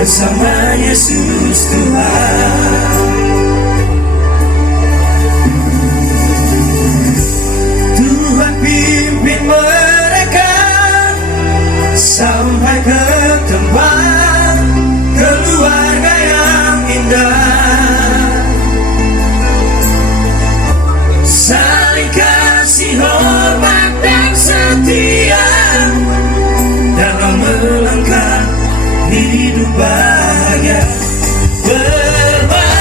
bersama Yesus Tuhan. Tuhan pimpin mereka sampai ke tempat keluarga yang indah, saling kasih hormat dan setia dalam melangkah hidup bahagia. Berbahagia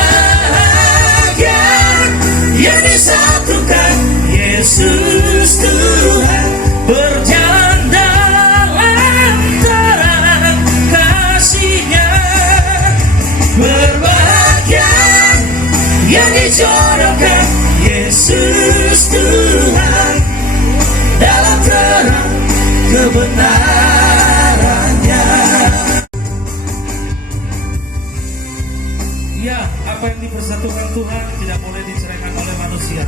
yang disatukan Yesus Tuhan, berjalan dalam terang kasih-Nya. Berbahagia yang dijodohkan Yesus Tuhan dalam terang kebenarannya. Ya, apa yang dipersatukan Tuhan tidak boleh diceraikan oleh manusia.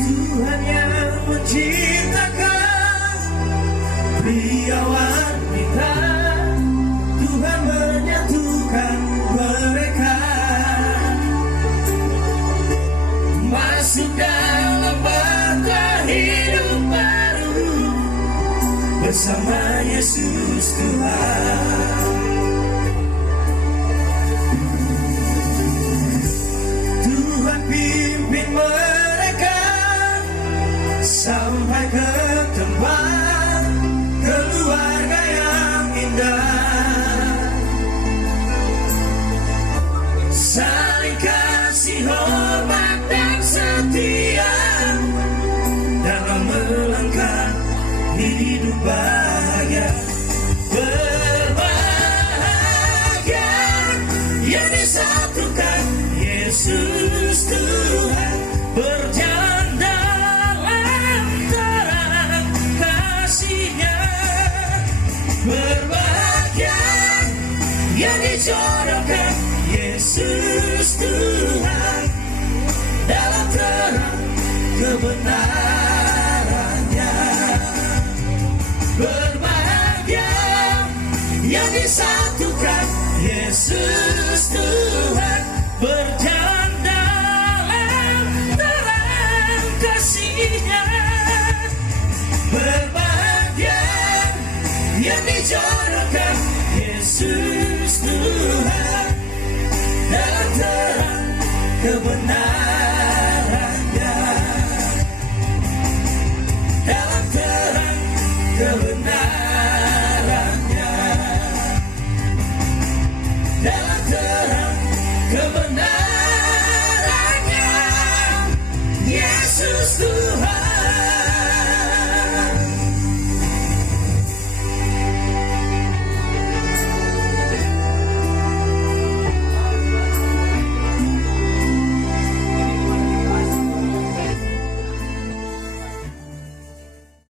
Tuhan yang menciptakan pria wanita, Tuhan menyatukan mereka masuk dalam bahtera hidup baru bersama Yesus Tuhan. Tuhan pimpin mereka sampai ke tempat keluarga yang indah, saling kasih hormat dan setia dalam melangkah hidup bahagia. Berbahagia yang disatukan Yesus Tuhan, berjalan dalam terang kasih-Nya. Berbahagia yang dijodohkan Yesus Tuhan dalam terang kebenarannya. Berbahagia yang disatukan Yesus Tuhan, berjalan dalam terang kasih-Nya. Berbahagia yang dijodohkan Yesus Tuhan dalam terang kebenaran.